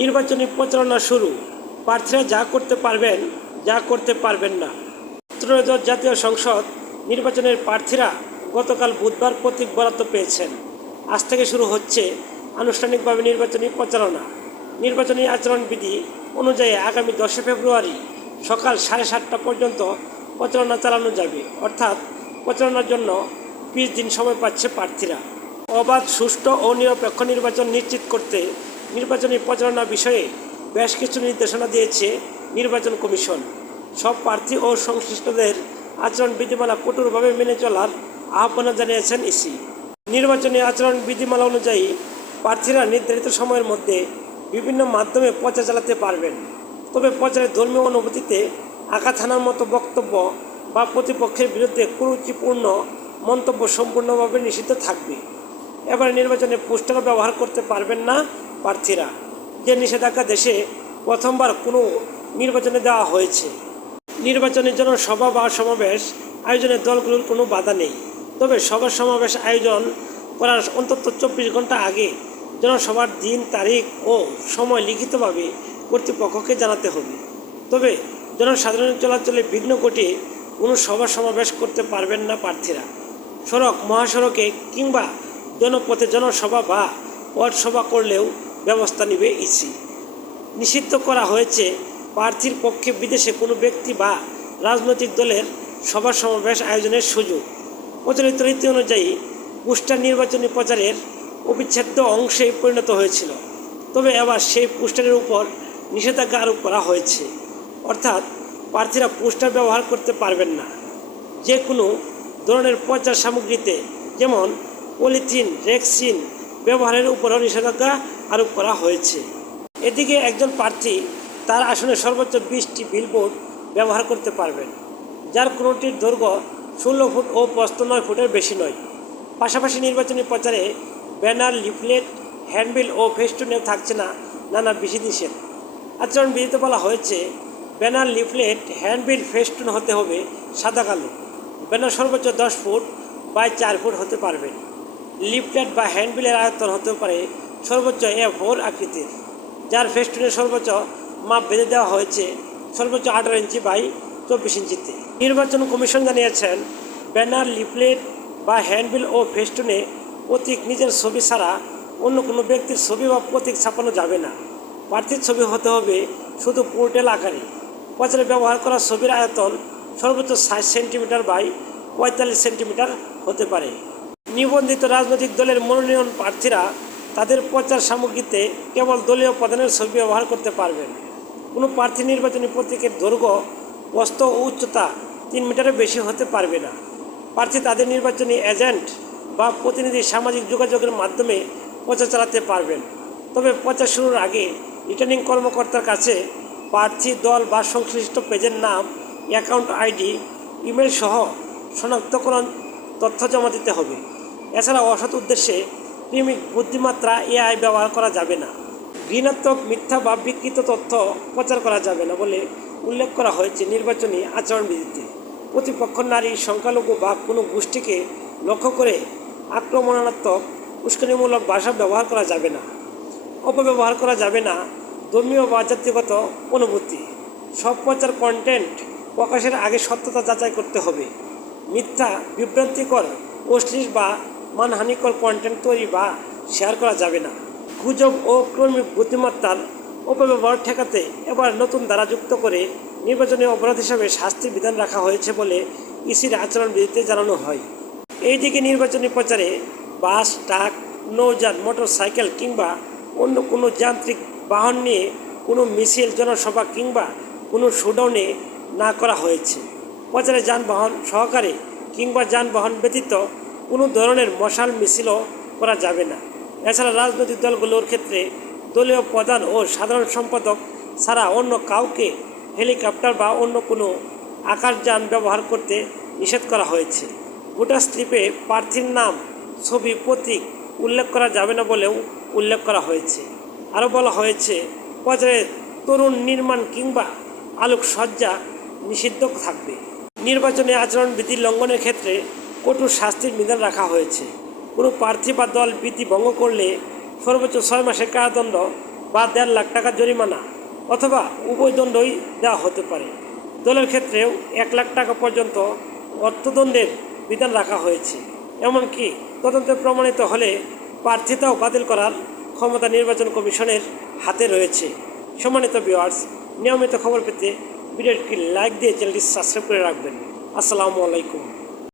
নির্বাচনী প্রচারণা শুরু। প্রার্থীরা যা করতে পারবেন, যা করতে পারবেন না। ত্রয়োদশ জাতীয় সংসদ নির্বাচনের প্রার্থীরা গতকাল বুধবার প্রতীক বরাদ্দ পেয়েছেন। আজ থেকে শুরু হচ্ছে আনুষ্ঠানিকভাবে নির্বাচনী প্রচারণা। নির্বাচনী আচরণবিধি অনুযায়ী আগামী 10 ফেব্রুয়ারি সকাল 7:30 পর্যন্ত প্রচারণা চালানো যাবে। অর্থাৎ প্রচারণার জন্য 20 দিন সময় পাচ্ছে প্রার্থীরা। অবাধ, সুষ্ঠু ও নিরপেক্ষ নির্বাচন নিশ্চিত করতে নির্বাচনী প্রচারণা বিষয়ে বেশ কিছু নির্দেশনা দিয়েছে নির্বাচন কমিশন। সব প্রার্থী ও সংশ্লিষ্টদের আচরণ বিধিমালা কঠোরভাবে মেনে চলার আহ্বান জানিয়েছেন ইসি। নির্বাচনী আচরণ বিধিমালা অনুযায়ী প্রার্থীরা নির্ধারিত সময়ের মধ্যে বিভিন্ন মাধ্যমে প্রচার চালাতে পারবেন। তবে প্রচারের ধর্মীয় অনুভূতিতে আঘাত হানার মতো বক্তব্য বা প্রতিপক্ষের বিরুদ্ধে কুরুচিপূর্ণ মন্তব্য সম্পূর্ণভাবে নিষিদ্ধ থাকবে। এবার নির্বাচনে পোস্টার ব্যবহার করতে পারবেন না প্রার্থীরা, যে নিষেধাজ্ঞা দেশে প্রথমবার কোনো নির্বাচনে দেওয়া হয়েছে। নির্বাচনের জন্য সভা বা সমাবেশ আয়োজনের দলগুলোর কোনো বাধা নেই। তবে সভা সমাবেশ আয়োজন করার অন্তত 24 ঘন্টা আগে জনসভার দিন, তারিখ ও সময় লিখিতভাবে কর্তৃপক্ষকে জানাতে হবে। তবে জনসাধারণ চলাচলে বিঘ্ন ঘটিয়ে কোনো সভা সমাবেশ করতে পারবেন না প্রার্থীরা। সড়ক, মহাসড়কে কিংবা জনপথে জনসভা বা পথসভা করলেও ব্যবস্থা নেবে ইসি। নিষিদ্ধ করা হয়েছে প্রার্থীর পক্ষে বিদেশে কোনো ব্যক্তি বা রাজনৈতিক দলের সভা সমাবেশ আয়োজনের সুযোগ। প্রচলিত রীতি অনুযায়ী পোস্টার নির্বাচনী প্রচারের অবিচ্ছেদ্য অংশে পরিণত হয়েছিল। তবে এবার সেই পোস্টারের উপর নিষেধাজ্ঞা আরোপ করা হয়েছে। অর্থাৎ প্রার্থীরা পোস্টার ব্যবহার করতে পারবেন না। যে কোনো ধরনের প্রচার সামগ্রীতে, যেমন পলিথিন, রেক্সিন ব্যবহারের উপরও নিষেধাজ্ঞা আরোপ করা হয়েছে। এদিকে একজন প্রার্থী তার আসনে সর্বোচ্চ 20টি বিলবোর্ড ব্যবহার করতে পারবেন, যার কোনোটির দৈর্ঘ্য 16 ফুট ও প্রস্থ 9 ফুটের বেশি নয়। পাশাপাশি নির্বাচনী প্রচারে ব্যানার, লিফলেট, হ্যান্ডবিল ও ফেস্টুনেও থাকছে না নানা বিধিনিষেধ। আচরণবিধিতে বলা হয়েছে, ব্যানার, লিফলেট, হ্যান্ডবিল, ফেস্টুন হতে হবে সাদা কালো। ব্যানার সর্বোচ্চ 10 ফুট বাই 4 ফুট হতে পারবে। লিফলেট বা হ্যান্ডবিলের আয়তন হতে পারে সর্বোচ্চ A4 আকৃতির, যার ফেস্টুনের সর্বোচ্চ মাপ বেঁধে দেওয়া হয়েছে সর্বোচ্চ 18 ইঞ্চি বাই 24 ইঞ্চিতে। নির্বাচন কমিশন জানিয়েছেন, ব্যানার, লিফলেট বা হ্যান্ডবিল ও ফেস্টুনে প্রতীক নিজের ছবি ছাড়া অন্য কোনো ব্যক্তির ছবি বা প্রতীক ছাপানো যাবে না। প্রার্থীর ছবি হতে হবে শুধু পোর্টাল আকারে। প্রচারে ব্যবহার করা ছবির আয়তন সর্বোচ্চ 60 সেন্টিমিটার বাই 45 সেন্টিমিটার হতে পারে। নিবন্ধিত রাজনৈতিক দলের মনোনয়ন প্রার্থীরা তাদের প্রচার সামগ্রীতে কেবল দলীয় প্রধানের ছবি ব্যবহার করতে পারবেন। কোনো প্রার্থী নির্বাচনী প্রতীকের দৈর্ঘ্য, প্রস্থ ও উচ্চতা 3 মিটারের বেশি হতে পারবে না। প্রার্থী তাদের নির্বাচনী এজেন্ট বা প্রতিনিধি সামাজিক যোগাযোগের মাধ্যমে প্রচার চালাতে পারবেন। তবে প্রচার শুরুর আগে রিটার্নিং কর্মকর্তার কাছে প্রার্থী, দল বা সংশ্লিষ্ট পেজের নাম, অ্যাকাউন্ট আইডি, ইমেল সহ শনাক্তকরণ তথ্য জমা দিতে হবে। এছাড়া অসৎ উদ্দেশ্যে কৃত্রিম বুদ্ধিমত্তা AI ব্যবহার করা যাবে না। ঘৃণাত্মক, মিথ্যা বা বিকৃত তথ্য প্রচার করা যাবে না বলে উল্লেখ করা হয়েছে নির্বাচনী আচরণবিধিতে। প্রতিপক্ষ, নারী, সংখ্যালঘু বা কোনো গোষ্ঠীকে লক্ষ্য করে আক্রমণাত্মক, উস্কানিমূলক ভাষা ব্যবহার করা যাবে না। অপব্যবহার করা যাবে না ধর্মীয় বা জাতিগত অনুভূতি। সব প্রচার কন্টেন্ট প্রকাশের আগে সত্যতা যাচাই করতে হবে। মিথ্যা, বিভ্রান্তিকর, অশ্লীল বা মানহানিকর কন্টেন্ট তৈরি বা শেয়ার করা যাবে না। গুজব ও কৃত্রিম বুদ্ধিমত্তার অপব্যবহার ঠেকাতে এবার নতুন ধারা যুক্ত করে নির্বাচনী অপরাধ হিসাবে শাস্তির বিধান রাখা হয়েছে বলে ইসির আচরণবিধিতে জানানো হয়। এইদিকে নির্বাচনী প্রচারে বাস, ট্রাক, নৌযান, মোটরসাইকেল কিংবা অন্য কোনো যান্ত্রিক বাহন নিয়ে কোনো মিছিল, জনসভা কিংবা কোনো শোডাউনে না করা হয়েছে। প্রচারে যানবাহন সহকারে কিংবা যানবাহন ব্যতীত কোনো ধরনের মশাল মিছিলও করা যাবে না। এছাড়া রাজনৈতিক দলগুলোর ক্ষেত্রে দলীয় প্রধান ও সাধারণ সম্পাদক ছাড়া অন্য কাউকে হেলিকপ্টার বা অন্য কোনো আকাশযান ব্যবহার করতে নিষেধ করা হয়েছে। ভোটার স্লিপে প্রার্থীর নাম, ছবি, প্রতীক উল্লেখ করা যাবে না বলেও উল্লেখ করা হয়েছে। আরও বলা হয়েছে, প্রচারে তরুণ নির্মাণ কিংবা আলোকসজ্জা নিষিদ্ধ থাকবে। নির্বাচনী আচরণবিধি লঙ্ঘনের ক্ষেত্রে কঠোর শাস্তির বিধান রাখা হয়েছে। কোনো প্রার্থী বা দল বিধি ভঙ্গ করলে সর্বোচ্চ 6 মাসের কারাদণ্ড বা 1.5 লাখ টাকা জরিমানা অথবা উভয় দণ্ডই দেওয়া হতে পারে। দলের ক্ষেত্রেও 1 লাখ টাকা পর্যন্ত অর্থদণ্ডের বিধান রাখা হয়েছে। এমনকি তদন্তে প্রমাণিত হলে প্রার্থিতাও বাতিল করার ক্ষমতা নির্বাচন কমিশনের হাতে রয়েছে। সম্মানিত ভিউয়ার্স, নিয়মিত খবর পেতে ভিডিওটি লাইক দিয়ে চ্যানেলটি সাবস্ক্রাইব করে রাখবেন। আসসালামু আলাইকুম।